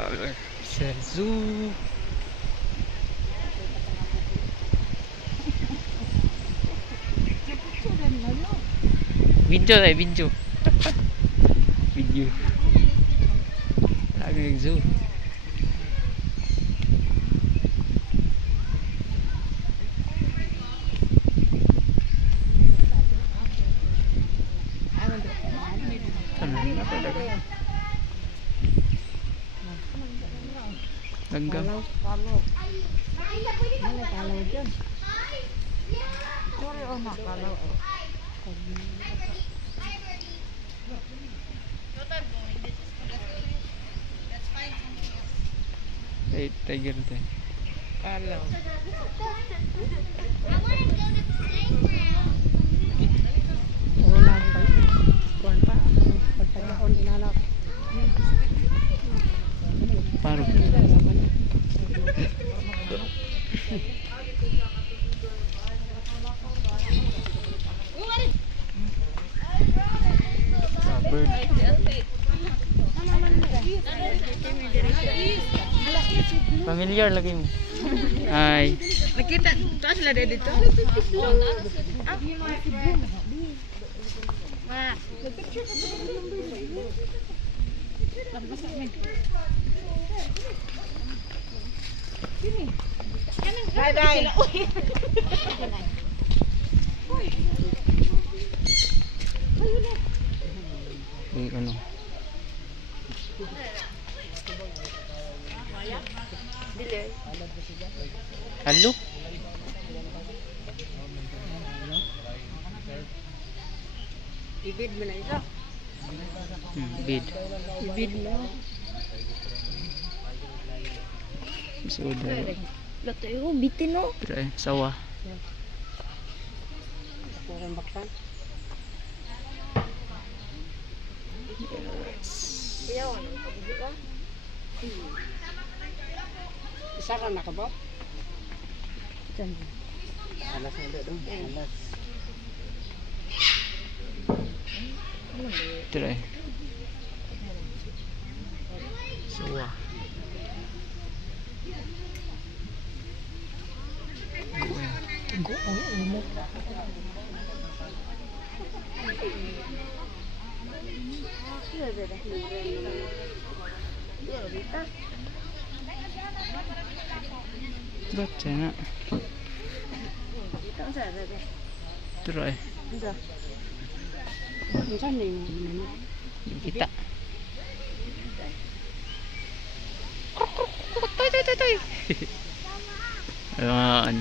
Sa zoo. Video tayo, video. Video. Lagi ng zoo. Langgam. Kalau. Mana kalau dyan? Sorry oh na kalau. Tiger tayo. Kalau. Wala pa. Kuan pa. Pagtagahon inalak. Paro. Bird. Familiar lagi mo. Ay. Nakita taas sila dito. Ma. Bye bye. Ano? Halo? Ibid mo na ito. Bid. Ibid mo. Sudah. Lato yung bitin no. Sawah. Kurang baksan. Iyaw ano? Kabili ka? Isa ka nakabot? Diyan. Alas na doon. Alas. Try. Sawah. Go ang umot. Baca nak. Try. Minsan na yung Kita. Toy. Ayan.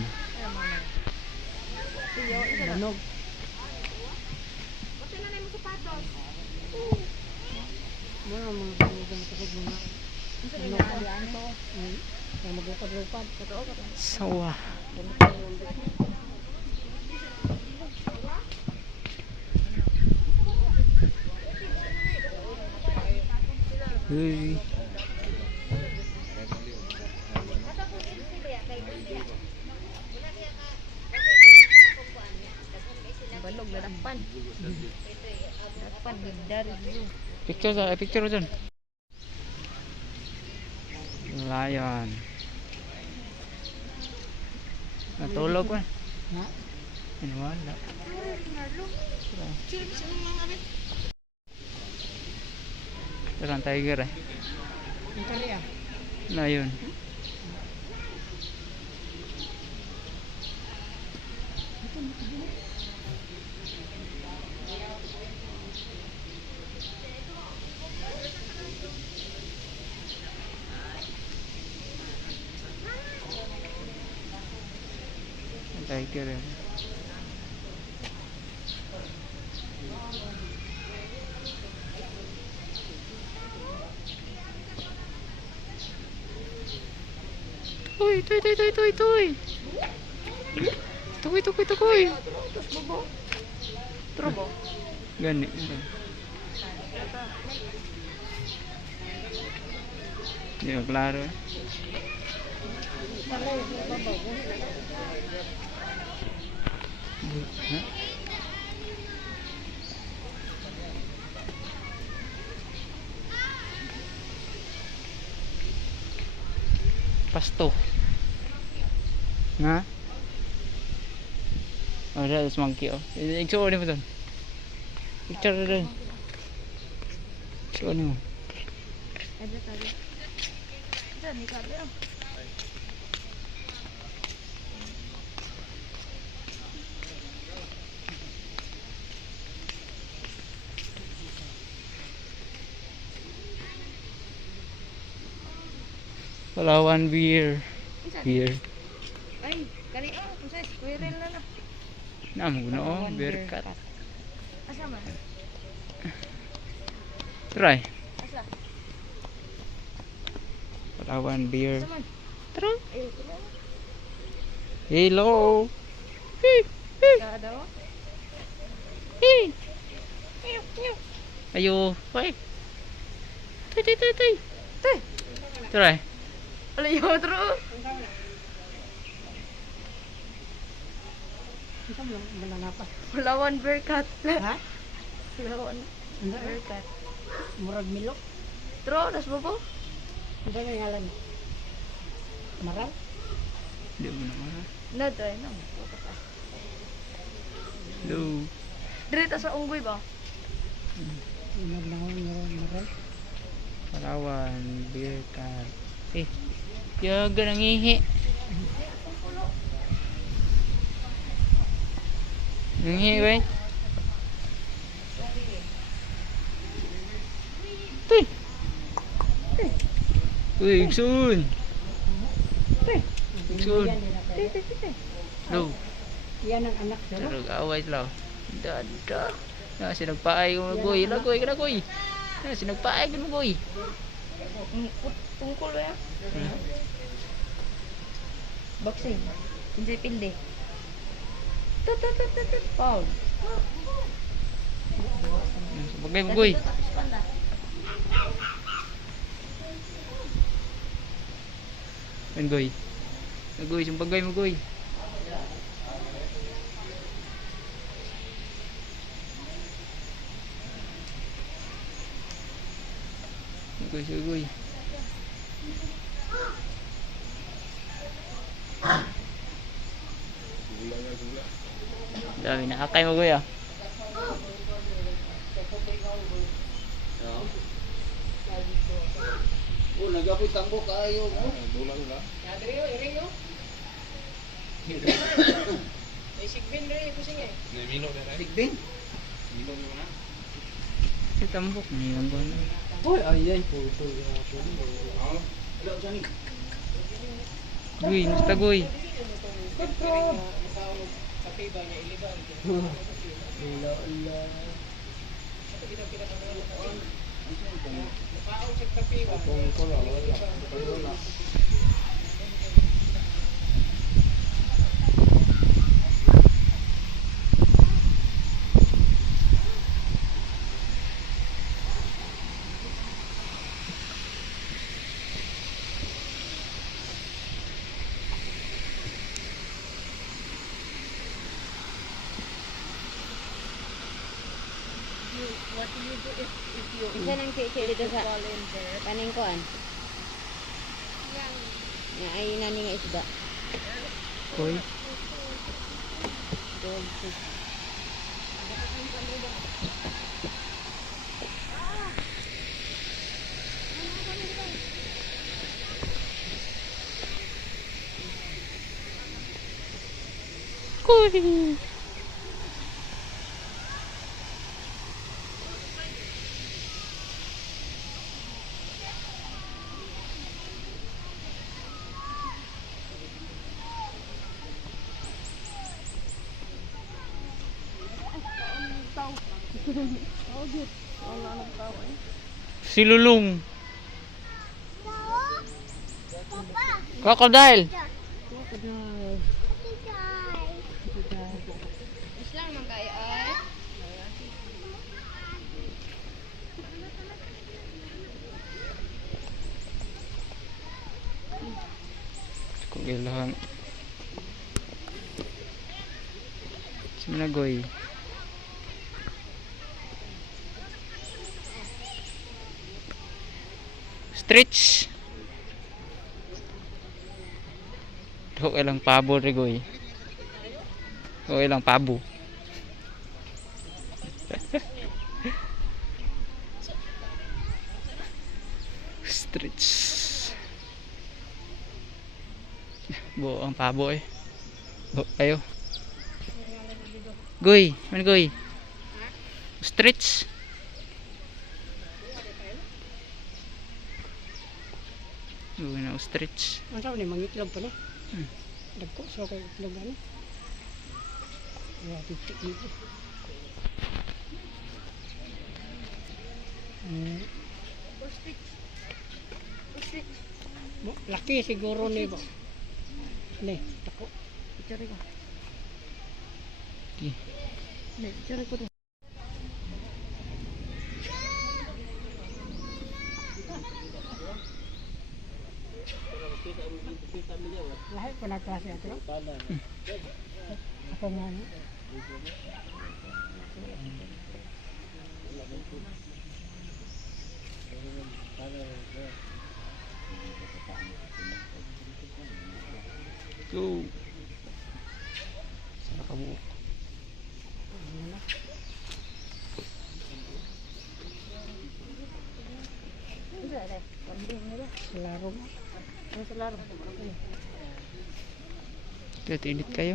lanog. Mga magukad-lukad. Sawah. Hei. Balog na dakpan. Dakpan dari dulu. Picture dyan. Lion. Natulog ba? Ha? Wala. Terang tiger eh. Ang kali ah. Lion. Tiger eh. Uy, toy. Tukoy. Trobo. Gani. Hindi ko klaro eh. Ha? Pasto. Nga? Oh, that's monkey oh. Ikso ni mo doon. Picture na doon. Ikso ni mo. Ada tadi. Ada ni kali ah. Palawan beer. Beer. Ay, kali ah, proses squirrel na na. Namo guna oh, beer cut. Asa man? Try. Asa? Palawan beer. Asa man? Tara. Ay, ito. Hello. Hey, hey, Kada oh. hey. Meow, meow. Ayo, hoy. Tay tay tay tay. Tay. Try. Alayo terus. Isa mo lang mananapa. Palawan Bearcat. Ha? Palawan Bearcat. Murag milok. Tro, das bobo? Ano nga ngalan? Maral? Di mo na mara. Na try na. Hello. Direta sa unggoy ba? Nagnahon maral. Palawan beer cut. Yaga nangihi. Nangihi ba? Tuy. Uy, Iksun. Iksun. Hello. Yan ang anak nila. Tarog away sila. Dada. Na sinagpaay ko magoy. Lagoy ka na goy. Na sinagpaay ko magoy. Tungkol ya. Boxing. Hindi pilde. Tut. Paul. Bagay magoy. Magoy. Magoy, sumpagay magoy. Magoy, magoy. Dami na akay magoy ah. Oh, nagapoy tambo kayo mo. Dulang ba? Sigbin. Si tambok ni ang gona. Hoy, ay puso. Guy, musta guy? What do you do if you Isa nang kiki dito sa fall in there? kaning kuan. Nga ay nani nga isda. Koy. Goldfish. Koy. Wala nang tao eh. Si Lulung. Crocodile. Islang man kaya ay. Kugilahan. Simanagoy. Stretch. Okay lang pabo Rigoy. Okay lang pabo. Streets. Buo ang pabo eh. Buo kayo. Goy, man goy. Streets. Goy na streets. Ang sabi ni, mangitlog pa ni. Hmm. Dagko, so kayo itlog ano. Yeah, titik dito. Laki siguro ni ba? Ni, dagko. Picture ko. Okay. Hindi, picture ko to. Lahat pa na klase ato. Ako nga ni. Go. Sa kabuo. Bisa deh. Kambing ni ba? Larong. Ano sa laro? Tinit kayo.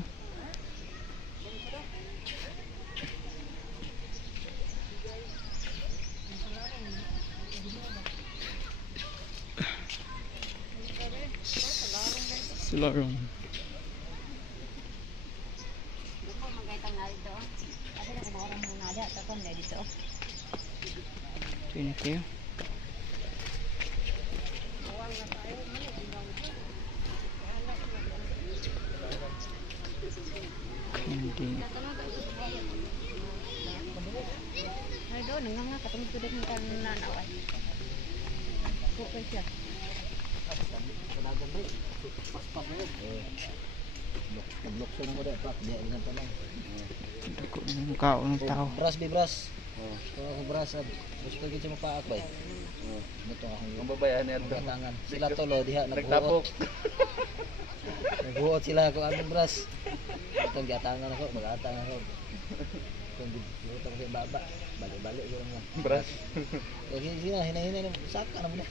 Silarong. Tinit kayo. Hindi. Ay do, nanganga katong tudok ng kananaway. Ko kay siya. Naglukso mo deh, Pak. Dia dengan tanang. Dako ng kaon ng tao. Beras di beras. Kalau aku beras, gusto kita mo paak bay. Betul ako. Ang babayan niya tangan. Sila tolo diha nagbuot. Nagbuot sila ako ang beras. Itong gatangan ako, magatangan ako. Kung dito ko sa baba, balik-balik ko lang. Beras. Kasi sila hinahinay ng saka naman.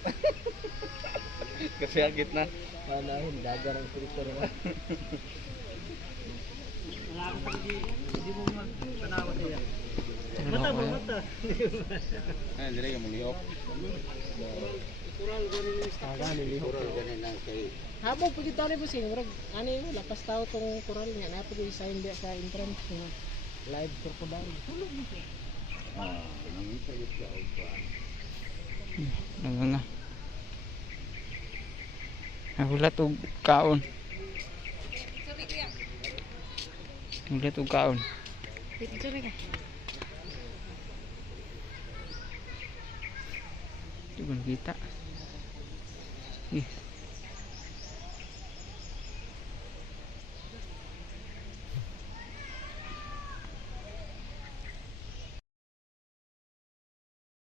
Kasi agit na. Panahin, daga ng espiritu naman. Hindi mo magpanawa siya. Mata mo, mata. Ay, hindi rin yung lihok. Kural ganin yung istaka. Kural ganin lang kay... Habang pagkita rin po siya, ano yun, lapas tao tong kural nga, napag-design dia sa entrance ng live crocodile. Nga. Nahulat og kaon. Nahulat og kaon. Picture ka. Di ko nakita.